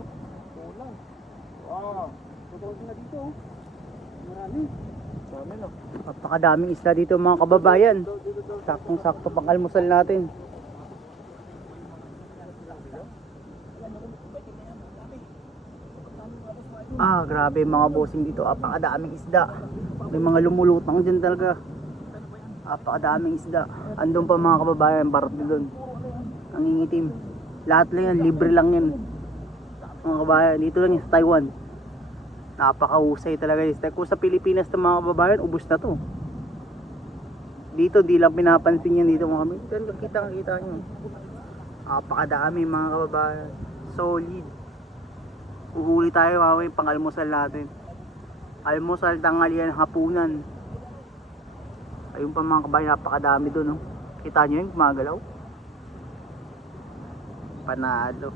Kulang. Wow. Totoo na dito. Marami. Marami no. Napakadaming isda dito mga kababayan. Saktong-sakto pang almusal natin. Grabe mga bossing dito. Napakadaming isda. May mga lumulutang dyan talaga. Napakadaming isda. Andun pa mga kababayan, barot doon. Nangingitim. Lahat lang yan, libre lang yan. Mga kababayan, dito lang yan sa Taiwan. Napakahusay talaga yung isda. Kung sa Pilipinas na mga kababayan, ubos na to. Dito, di lang pinapansin yan dito mga kababayan. Kita nyo. Napakadami mga kababayan. Solid. Uhuli tayo mamaya pang almusal natin. Almusal, tanghalian, hapunan. Ayun pa mga kabayan, napakadami doon. No? Kita nyo yun, gumagalaw. Panalo.